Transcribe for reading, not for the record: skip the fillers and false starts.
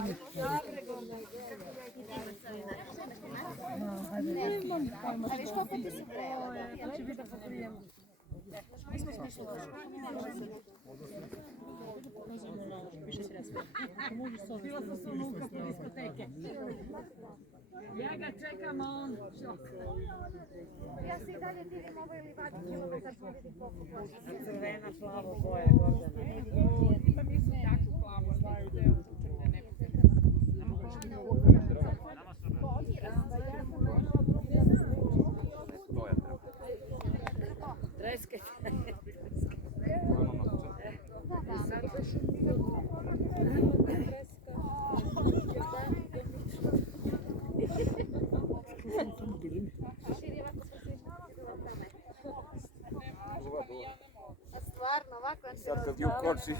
A viš koliko ti se treba? Ja ga čekam, a on Ja se i dalje divim ovo ili vadi kilometar pa vidim koliko košta. Crvena, plavo boja, Gordana. ima mislim takvu plavu, znaju da je utrne Treske. Stvarno, ovako. Sad kad ju koči.